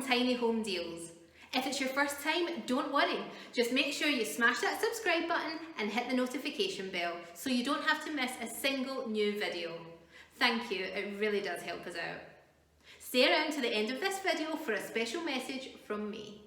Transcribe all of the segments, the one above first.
from tiny home deals. If it's your first time, don't worry. Just make sure you smash that subscribe button and hit the notification bell so you don't have to miss a single new video. Thank you, it really does help us out. Stay around to the end of this video for a special message from me.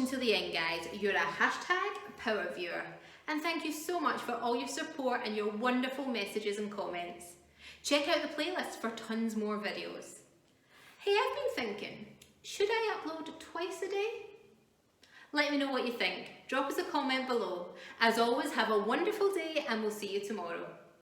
watching till the end, guys. You're a hashtag power viewer. And thank you so much for all your support and your wonderful messages and comments. Check out the playlist for tons more videos. Hey, I've been thinking, should I upload twice a day? Let me know what you think. Drop us a comment below. As always, have a wonderful day and we'll see you tomorrow.